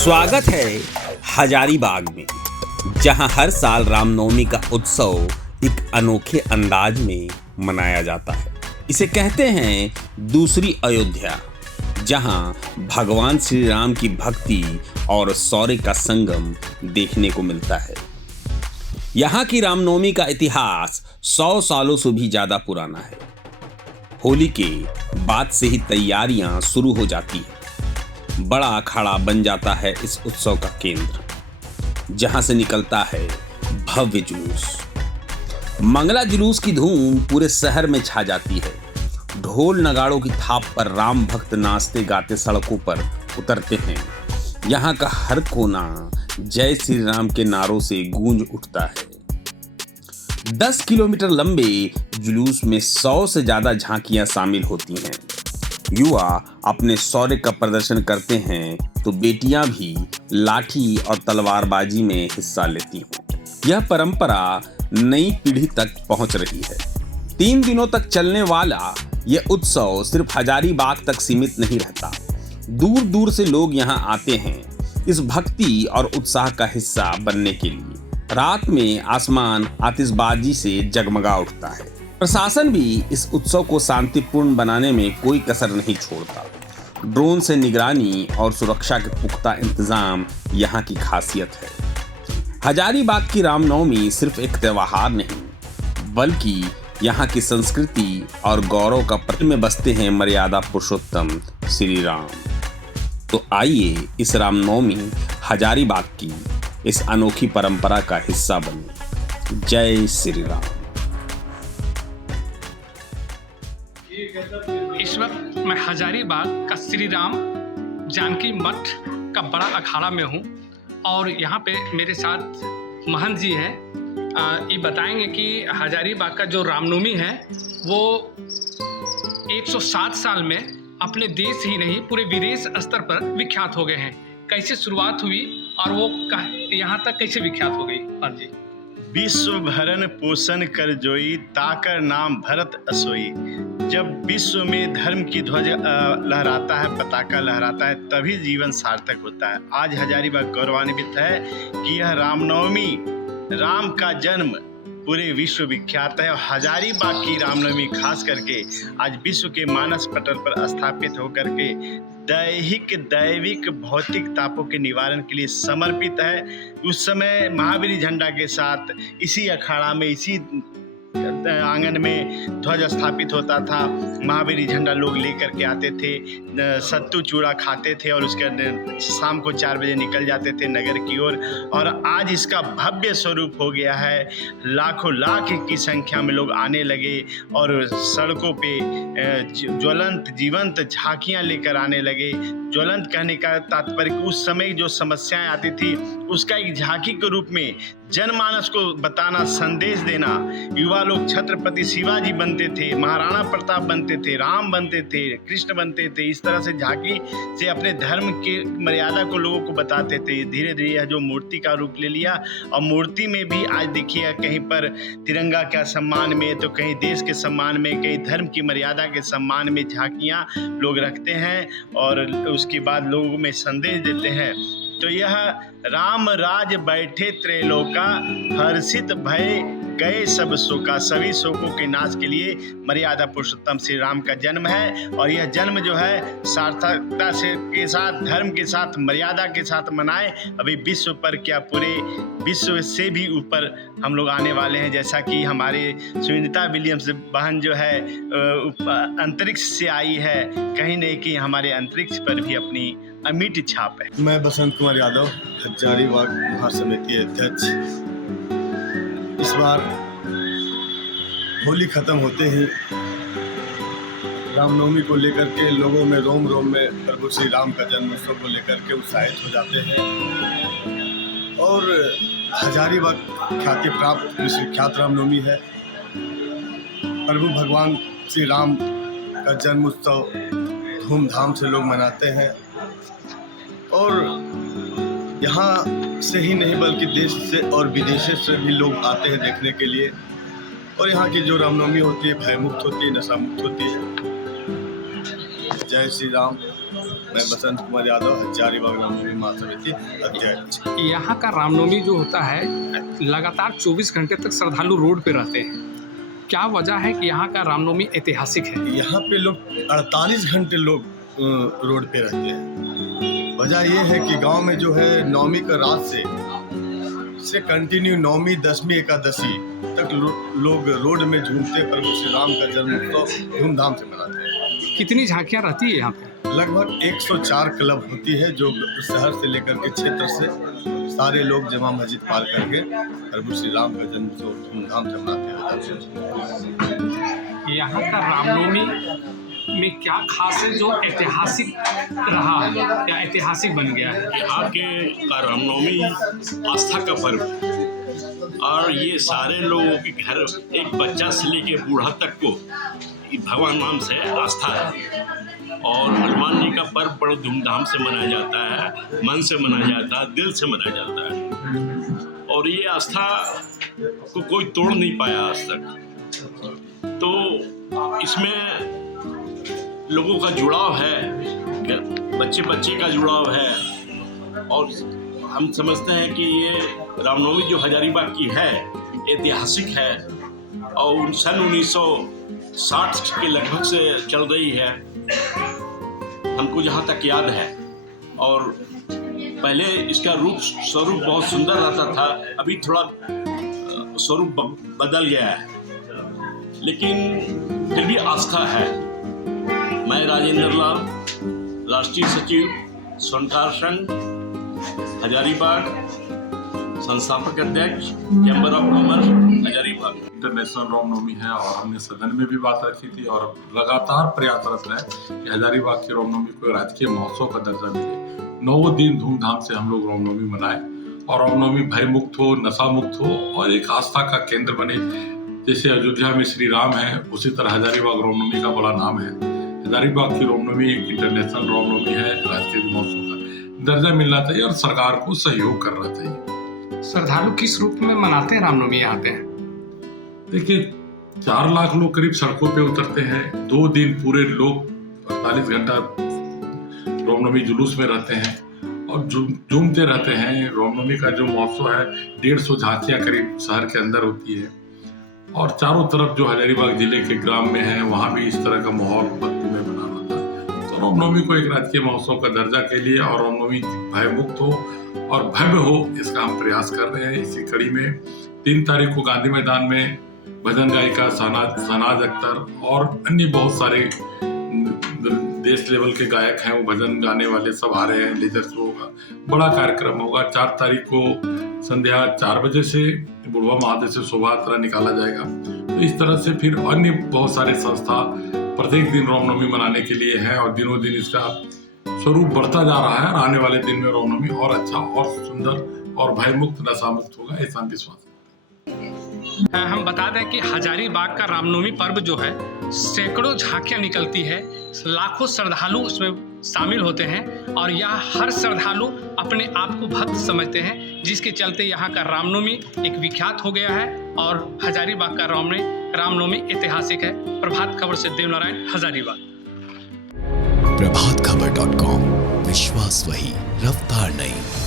स्वागत है हजारीबाग में, जहां हर साल रामनवमी का उत्सव एक अनोखे अंदाज में मनाया जाता है। इसे कहते हैं दूसरी अयोध्या, जहां भगवान श्री राम की भक्ति और शौर्य का संगम देखने को मिलता है। यहाँ की रामनवमी का इतिहास 100 सालों से भी ज्यादा पुराना है। होली के बाद से ही तैयारियां शुरू हो जाती हैं। बड़ा अखाड़ा बन जाता है इस उत्सव का केंद्र, जहां से निकलता है भव्य जुलूस। मंगला जुलूस की धूम पूरे शहर में छा जाती है। ढोल नगाड़ों की थाप पर राम भक्त नाचते गाते सड़कों पर उतरते हैं। यहाँ का हर कोना जय श्री राम के नारों से गूंज उठता है। 10 किलोमीटर लंबे जुलूस में 100 से ज्यादा झांकियां शामिल होती हैं। युवा अपने शौर्य का प्रदर्शन करते हैं तो बेटियां भी लाठी और तलवारबाजी में हिस्सा लेती हैं। यह परंपरा नई पीढ़ी तक पहुंच रही है। 3 दिनों तक चलने वाला यह उत्सव सिर्फ हजारीबाग तक सीमित नहीं रहता। दूर दूर से लोग यहां आते हैं इस भक्ति और उत्साह का हिस्सा बनने के लिए। रात में आसमान आतिशबाजी से जगमगा उठता है। प्रशासन भी इस उत्सव को शांतिपूर्ण बनाने में कोई कसर नहीं छोड़ता। ड्रोन से निगरानी और सुरक्षा के पुख्ता इंतजाम यहाँ की खासियत है। हजारीबाग की रामनवमी सिर्फ एक त्योहार नहीं, बल्कि यहाँ की संस्कृति और गौरव का प्रतीक में बसते हैं मर्यादा पुरुषोत्तम श्री राम। तो आइए इस रामनवमी हजारीबाग की इस अनोखी परंपरा का हिस्सा बने। जय श्री राम। इस वक्त मैं हजारीबाग का श्री राम जानकी मठ का बड़ा अखाड़ा में हूँ और यहाँ पे मेरे साथ महंत जी हैं। ये बताएंगे कि हजारीबाग का जो रामनवमी है वो 107 साल में अपने देश ही नहीं पूरे विदेश स्तर पर विख्यात हो गए हैं। कैसे शुरुआत हुई और वो यहाँ तक कैसे विख्यात हो गई? हाँ जी। विश्व भरण पोषण कर जोई, ताकर नाम भरत असोई। जब विश्व में धर्म की ध्वज लहराता है, पताका लहराता है, तभी जीवन सार्थक होता है। आज हजारीबाग गौरवान्वित है कि यह रामनवमी, राम का जन्म पूरे विश्व विख्यात है। और हजारीबाग की रामनवमी खास करके आज विश्व के मानस पटल पर स्थापित होकर के दैहिक दैविक भौतिक तापों के निवारण के लिए समर्पित है। उस समय महावीर झंडा के साथ इसी अखाड़ा में, इसी आंगन में ध्वज स्थापित होता था। महावीर झंडा लोग लेकर के आते थे, सत्तू चूड़ा खाते थे और उसके शाम को 4 बजे निकल जाते थे नगर की ओर। और आज इसका भव्य स्वरूप हो गया है। लाखों लाख की संख्या में लोग आने लगे और सड़कों पे ज्वलंत जीवंत झांकियां लेकर आने लगे। ज्वलंत कहने का तात्पर्य उस समय जो समस्याएं आती थी उसका एक झांकी के रूप में जनमानस को बताना, संदेश देना। युवा लोग छत्रपति शिवाजी बनते थे, महाराणा प्रताप बनते थे, राम बनते थे, कृष्ण बनते थे। इस तरह से झांकी से अपने धर्म की मर्यादा को लोगों को बताते थे। धीरे धीरे यह जो मूर्ति का रूप ले लिया और मूर्ति में भी आज देखिए कहीं पर तिरंगा के सम्मान में, तो कहीं देश के सम्मान में, कहीं धर्म की मर्यादा के सम्मान में झांकियाँ लोग रखते हैं और उसके बाद लोगों में संदेश देते हैं। तो यह राम राज बैठे त्रैलोका, हर्षित भय गए सब शोका। सभी शोकों के नाश के लिए मर्यादा पुरुषोत्तम श्री राम का जन्म है। और यह जन्म जो है सार्थकता से के साथ, धर्म के साथ, मर्यादा के साथ मनाए। अभी विश्व पर क्या पूरे विश्व से भी ऊपर हम लोग आने वाले हैं। जैसा कि हमारे सुनीता विलियम्स बहन जो है अंतरिक्ष से आई है, कहीं नहीं कि हमारे अंतरिक्ष पर भी अपनी अमिट छाप है। मैं बसंत कुमार यादव, हजारीबाग महासमिति अध्यक्ष। इस बार होली खत्म होते ही रामनवमी को लेकर के लोगों में रोम रोम में प्रभु श्री राम का जन्म उत्सव को लेकर के उत्साहित हो जाते हैं। और हजारीबाग ख्याति प्राप्त विश्वविख्यात रामनवमी है। प्रभु भगवान श्री राम का जन्म उत्सव धूमधाम से लोग मनाते हैं और यहाँ से ही नहीं बल्कि देश से और विदेशों से भी लोग आते हैं देखने के लिए। और यहाँ की जो रामनवमी होती है भयमुक्त होती है, नशा मुक्त होती है। जय श्री राम। मैं बसंत कुमार यादव, हजारीबाग रामनवमी महासमिति अध्यक्ष। यहाँ का रामनवमी जो होता है लगातार 24 घंटे तक श्रद्धालु रोड पे रहते हैं। क्या वजह है कि यहाँ का रामनवमी ऐतिहासिक है? यहाँ पे लोग 48 घंटे लोग रोड पे रहते हैं। वजह ये है कि गांव में जो है नवमी का रात से कंटिन्यू नवमी, दसवीं, एकादशी तक लोग रोड में झूमते प्रभु श्री राम का जन्मोत्सव धूमधाम से मनाते हैं। कितनी झांकियाँ रहती है यहाँ पे? लगभग 104 क्लब होती है जो शहर से लेकर के क्षेत्र से सारे लोग जमा मस्जिद पार करके प्रभु श्री राम का जन्मोत्सव धूमधाम से मनाते हैं। यहाँ का रामनवमी में क्या खास है जो ऐतिहासिक रहा है या ऐतिहासिक बन गया है? यहाँ के का रामनवमी आस्था का पर्व है और ये सारे लोगों के घर, एक बच्चा से लेके बूढ़ा तक को भगवान नाम से आस्था है। और हनुमान जी का पर्व बड़े धूमधाम से मनाया जाता है, मन से मनाया जाता है, दिल से मनाया जाता है और ये आस्था को कोई तोड़ नहीं पाया आज तक। तो इसमें लोगों का जुड़ाव है, बच्चे बच्चे का जुड़ाव है और हम समझते हैं कि ये रामनवमी जो हजारीबाग की है ऐतिहासिक है और सन 1960 के लगभग से चल रही है, हमको जहाँ तक याद है। और पहले इसका स्वरूप बहुत सुंदर रहता था, अभी थोड़ा स्वरूप बदल गया है, लेकिन फिर भी आस्था है। मैं राजेंद्र लाल, राष्ट्रीय सचिव स्वर्णकार संघ हजारीबाग, संस्थापक अध्यक्ष chamber of commerce Hazaribagh. International Ramnavami है और हमने सदन में भी बात रखी थी और लगातार प्रयासरत रहे कि हजारीबाग की रामनवमी को राजकीय महोत्सव का दर्जा मिले। 9 दिन धूमधाम से हम लोग रामनवमी मनाए और रामनवमी भय मुक्त हो, नशा मुक्त हो और एक आस्था का केंद्र बने। जैसे अयोध्या में श्री राम है, उसी तरह हजारीबाग रामनवमी का बड़ा नाम है। हजारीबाग की रामनवमी एक इंटरनेशनल रामनवमी है, राष्ट्रीय महोत्सव का दर्जा मिलना चाहिए और सरकार को सहयोग करना चाहिए। श्रद्धालु किस रूप में मनाते हैं रामनवमी यहाँ पे? देखिए 4 लाख लोग करीब सड़कों पे उतरते हैं। 2 दिन पूरे लोग 48 घंटा रामनवमी जुलूस में रहते हैं और झूमते रहते हैं। रामनवमी का जो महोत्सव है 150 झांकियाँ करीब शहर के अंदर होती है और चारों तरफ जो हजारीबाग जिले के ग्राम में है वहाँ भी इस तरह का माहौल भक्तिमय बना रहता है। तो रामनवमी को एक राजकीय महोत्सव का दर्जा के लिए और रामनवमी भय मुक्त हो और भव्य हो, इसका हम प्रयास कर रहे हैं। इसी कड़ी में 3 तारीख को गांधी मैदान में भजन गायिका शहनाज अख्तर और अन्य बहुत सारे देश लेवल के गायक हैं, वो भजन गाने वाले सब आ रहे हैं। लेजर शो होगा, बड़ा कार्यक्रम होगा। 4 तारीख को संध्या 4 बजे से बुढ़वा महादेव से शोभा यात्रा निकाला जाएगा। तो इस तरह से फिर अन्य बहुत सारे संस्था प्रत्येक दिन रामनवमी मनाने के लिए है और दिनों दिन इसका स्वरूप बढ़ता जा रहा है और आने वाले दिन में रामनवमी और अच्छा और सुंदर और भय मुक्त, नशा मुक्त होगा, ऐसा विश्वास है। हम बता दें कि हजारीबाग का रामनवमी पर्व जो है सैकड़ों झांकियाँ निकलती है, लाखों श्रद्धालु उसमें शामिल होते हैं और यह हर श्रद्धालु अपने आप को भक्त समझते हैं, जिसके चलते यहाँ का रामनवमी एक विख्यात हो गया है और हजारीबाग का रामनवमी ऐतिहासिक है। प्रभात खबर से देवनारायण, हजारीबाग। प्रभातखबर.com, विश्वास वही, रफ्तार नहीं।